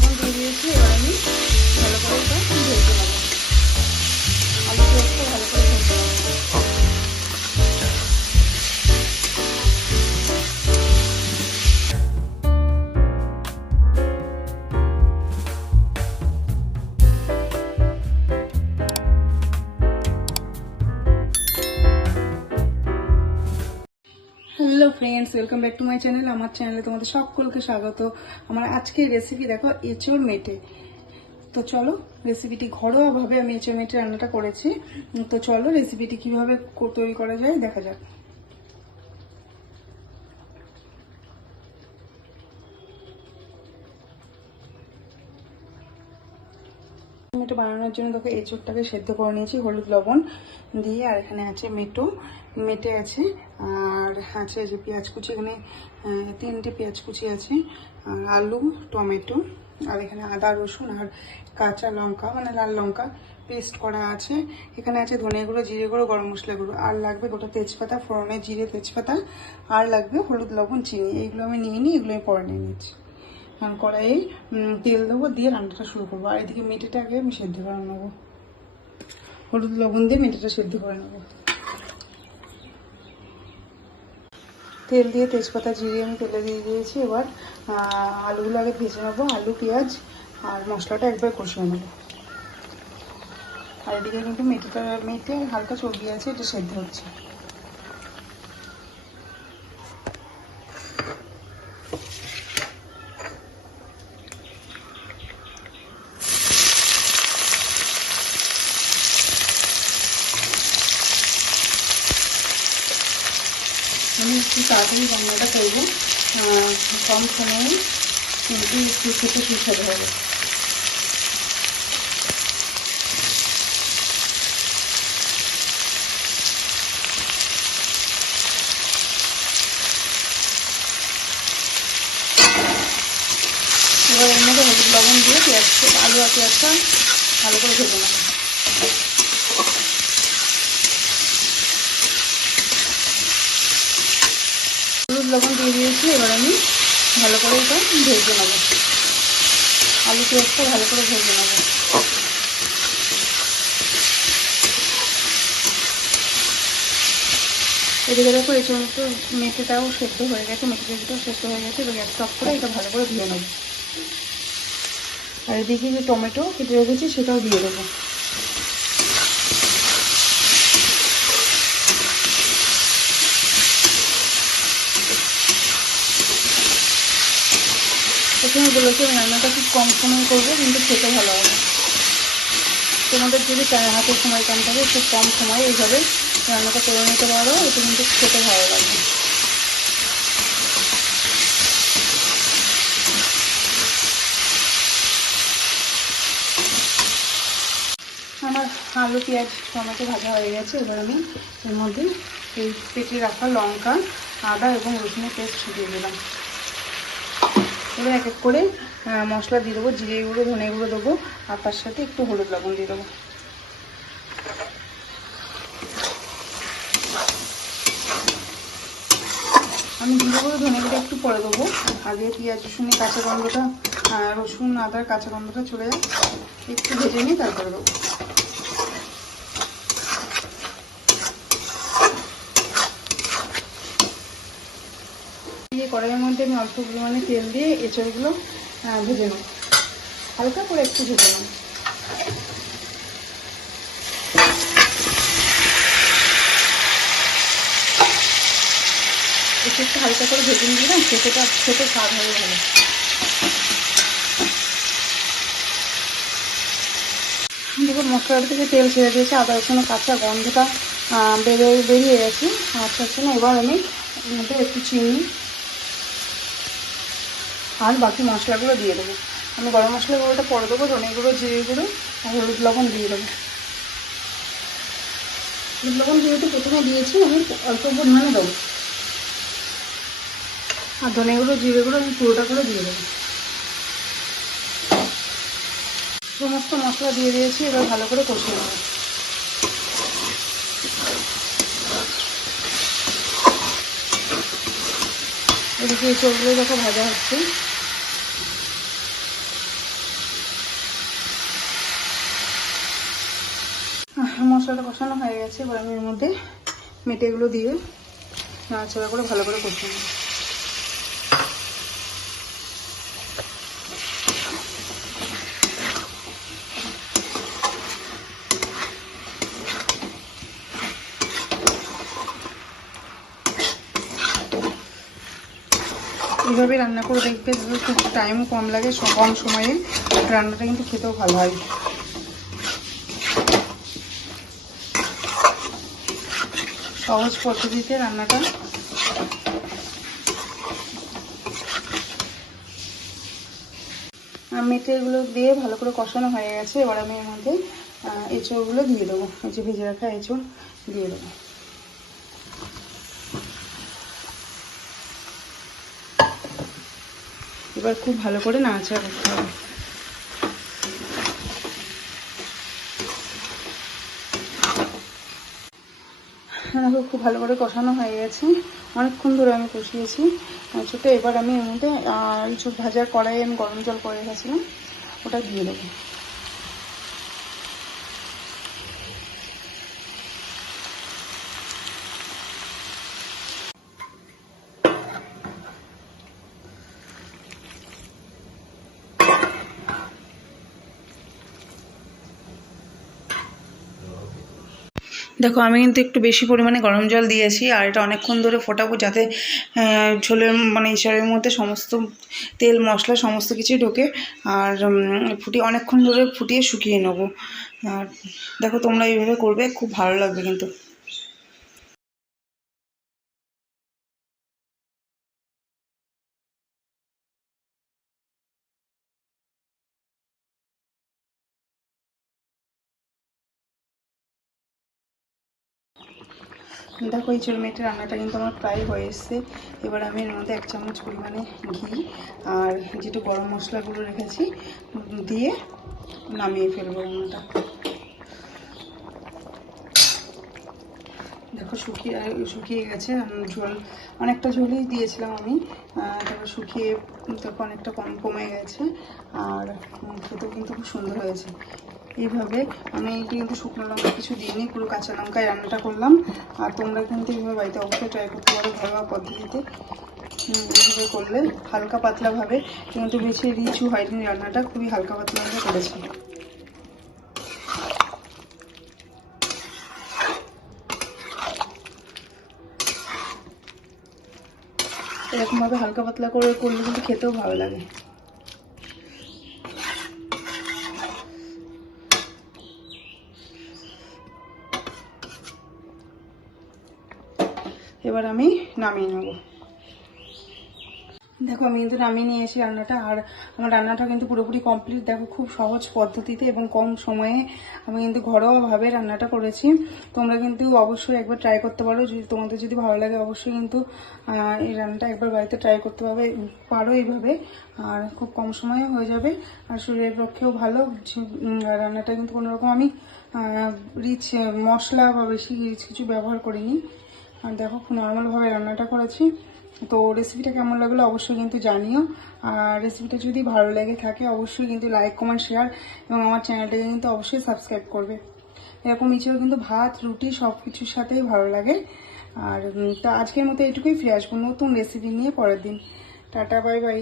লবণ দিয়ে এবার আমি friends welcome back to my channel আমার চ্যানেলে তোমাদের সকলকে স্বাগত। আমার আজকে রেসিপি দেখো, এঁচোড় মেটে। তো চলো রেসিপিটি ঘরোয়াভাবে আমি এঁচোড় মেটে রান্নাটা করেছি। তো চলো রেসিপিটি কীভাবে তৈরি করা যায় দেখা যাক মেটো বানানোর জন্য দেখো এঁচোড়টাকে সেদ্ধ করে নিয়েছি, হলুদ লবণ দিয়ে, আর এখানে আছে মেটো মেটে আছে, আর আছে যে পেঁয়াজ কুচি, এখানে তিনটে পেঁয়াজ কুচি আছে আলু, টমেটো, আর এখানে আদা, রসুন, আর কাঁচা লঙ্কা মানে লাল লঙ্কা পেস্ট করা আছে। এখানে আছে ধনে গুঁড়ো, জিরে গুঁড়ো, গরম মশলা গুঁড়ো, আর লাগবে গোটা তেজপাতা, ফোড়নে জিরে তেজপাতা, আর লাগবে হলুদ লবণ, চিনি। এইগুলো আমি নিয়ে নিই এগুলো আমি পরে নিয়ে নিচ্ছি। কড়াইয়ে তেল দেবো, দিয়ে রান্নাটা শুরু করব। আর এদিকে মেটেটা আগে আমি সেদ্ধ করে নেব। হলুদ লবণ দিয়ে মেটেটা সেদ্ধ করে নেব। তেল দিয়ে তেজপাতা, জিরে আমি তেলে দিয়ে দিয়েছি। এবার আলুগুলো আগে ভেজে নেব, আলু, পেঁয়াজ আর মশলাটা একবার কষিয়ে নেব। আর এদিকে কিন্তু মেটেটা, মেটে হালকা চর্বি আছে, এটা সেদ্ধ হচ্ছে আমি একটু তাড়াতাড়ি রান্নাটা করব। কম সময়ে কিন্তু একটু খেতে সুস্বাদু হবে। এবার এর মধ্যে হলুদ লবণ দিয়ে পেঁয়াজ, আলু আর পেঁয়াজটা ভালো করে ভেজে নেব। লবণ দিয়ে দিয়েছি, এবার আমি ভালো করে এটা ভেজে নেব। আলু পেঁয়াজটা ভালো করে ভেজে নেব। এদিকে দেখো এই সমস্ত মেথিটাও সেদ্ধ হয়ে গেছে, মেথি টেথিটাও সেদ্ধ হয়ে গেছে, এবার গ্যাস অফ করে এটা ভালো করে ধুয়ে নেব। আর এদিকে যে টমেটো কেটে রেখেছি, সেটাও দিয়ে দেবো। প্রথমে বলেছি আমি রান্নাটা খুব কম সময় করব, কিন্তু খেতে ভালো হবে। তোমাদের যদি হাতে সময় কম থাকে, খুব কম সময় এইভাবে রান্নাটা করে নিতে পারো এটা কিন্তু খেতে ভালো লাগবে আমার আলু, পেঁয়াজ, টমেটো ভাজা হয়ে গেছে, এবার আমি এর মধ্যে এই পেটে রাখা লঙ্কা, আদা এবং রসুনের পেস্ট দিয়ে দিলাম। এবার এক এক করে মশলা দিয়ে দেবো, জিরে গুঁড়ো, ধনে গুঁড়ো দেবো, আর তার সাথে একটু হলুদ লবণ দিয়ে দেবো। আমি জিরে গুঁড়ো, ধনে গুঁড়ো একটু পরে দেবো। আগে পেঁয়াজ রসুনের কাঁচা গন্ধটা রসুন, আদার কাঁচা গন্ধটা চলে যায়। একটু ভেজে নিই তারপরে দেবো। কড়াইয়ের মধ্যে আমি অল্প পরিমাণে তেল দিয়ে এঁচড়গুলো ভেজে নেব। হালকা করে একটু ভেজে নেব। একটু হালকা করে ভেজে নিলে না খেতেটা খেতে স্বাদ হবে ভালো। দেখুন মশলার থেকে তেল ছেড়ে দিয়েছে আদা রসুনের কাঁচা গন্ধটা আহ, বেরিয়ে গেছে। আচ্ছা আচ্ছা এবার আমি মধ্যে একটু চিনি আর বাকি মশলাগুলো দিয়ে দেবো। আমি গরম মশলা গুঁড়োটা পরে দেবো, ধনে গুঁড়ো, জিরে গুঁড়ো আর হলুদ লবণ দিয়ে দেবো। হলুদ লবণ যেহেতু প্রথমে দিয়েছি, আমি অল্প পরিমাণে দেবো। আর ধনে গুঁড়ো, জিরে গুঁড়ো আমি পুরোটা করে দিয়ে দেবো। সমস্ত মশলা দিয়ে দিয়েছি, এবার ভালো করে কষিয়ে নেব। এদিকে সবগুলো দেখো ভাজা হচ্ছে। মশলাটা কষানো হয়ে গেছে, এবার আমি এর মধ্যে মেটেগুলো দিয়ে নাড়াচাড়া করে ভালো করে কষে নেব। এইভাবে রান্না করে দেখবে খুব টাইমও কম লাগে, কম সময়ে রান্নাটা কিন্তু খেতেও ভালো হয়। সহজ পদ্ধতিতে রান্নাটা আর মেটে এগুলো দিয়ে ভালো করে কষানো হয়ে গেছে। এবার আমি এর মধ্যে এঁচোড়গুলো দিয়ে দেবো। যে ভেজে রাখা এঁচোড় দিয়ে দেবো। এবার খুব ভালো করে নাড়াচাড়া করতে হবে দেখো খুব ভালো করে কষানো হয়ে গেছে। অনেকক্ষণ ধরে আমি কষিয়েছি। ছোটো, এবার আমি এর মধ্যে ইঁচড় ভাজার কড়াইয়ে আমি গরম জল করে রেখেছিলাম, ওটা দিয়ে দেবো। দেখো, আমি কিন্তু একটু বেশি পরিমাণে গরম জল দিয়েছি, আর এটা অনেকক্ষণ ধরে ফোটাবো যাতে ঝোলের মানে ইশারের মধ্যে সমস্ত তেল, মশলা, সমস্ত কিছু ঢোকে, আর ফুটিয়ে, অনেকক্ষণ ধরে ফুটিয়ে শুকিয়ে নেব। আর দেখো, তোমরা এইভাবে করবে, খুব ভালো লাগবে কিন্তু। দেখো এই চুলমেটের রান্নাটা কিন্তু আমার প্রায় হয়ে এসছে। এবার আমি এর মধ্যে এক চামচ পরিমাণে ঘি আর যেটু গরম মশলাগুলো রেখেছি, দিয়ে নামিয়ে ফেলব রান্নাটা দেখো শুকিয়ে শুকিয়ে গেছে ঝোল, অনেকটা ঝোলই দিয়েছিলাম আমি। তারপর শুকিয়ে, দেখো অনেকটা কম কমে গেছে, আর খেতেও কিন্তু খুব সুন্দর হয়েছে। এইভাবে আমি কিন্তু শুকনো লঙ্কা কিছু দিইনি, পুরো কাঁচা লঙ্কায় রান্নাটা করলাম। আর তোমরা কিন্তু এইভাবে বাড়িতে অবশ্যই ট্রাই করতে পারো ঘরোয়া পদ্ধতিতে। এইভাবে করলে হালকা পাতলাভাবে কিন্তু বেশি রিচও হয়নি রান্নাটা, খুবই হালকা পাতলাভাবে করেছি। এরকমভাবে হালকা পাতলা করে করলে কিন্তু খেতেও ভালো লাগে। এবার আমি নামিয়ে নেব। দেখো, আমি কিন্তু নামিয়ে নিয়েছি রান্নাটা, আর আমার রান্নাটা কিন্তু পুরোপুরি কমপ্লিট দেখো, খুব সহজ পদ্ধতিতে এবং কম সময়ে আমি কিন্তু ঘরোয়াভাবে রান্নাটা করেছি। তোমরা কিন্তু অবশ্যই একবার ট্রাই করতে পারো। যদি তোমাদের যদি ভালো লাগে, অবশ্যই কিন্তু এই রান্নাটা একবার বাড়িতে ট্রাই করতে পারবে। পারো এইভাবে, আর খুব কম সময়ে হয়ে যাবে। আর শরীরের পক্ষেও ভালো। রান্নাটা কিন্তু কোনোরকম আমি রিচ মশলা বা বেশি রিচ কিছু ব্যবহার করিনি। আর দেখো নর্মালভাবে রান্নাটা করেছি। তো রেসিপিটা কেমন লাগল অবশ্যই কিন্তু জানিও। আর রেসিপিটা যদি ভালো লেগে থাকে, অবশ্যই কিন্তু লাইক কমেন্ট শেয়ার এবং আমার চ্যানেলটাকে কিন্তু অবশ্যই সাবস্ক্রাইব করবে। এরকম ইচ্ছেও কিন্তু ভাত, রুটি সব কিছুর সাথেই ভালো লাগে। আর তা আজকের মতো এটুকুই, ফিরে আসব নতুন রেসিপি নিয়ে পরের দিন। Tata bye bye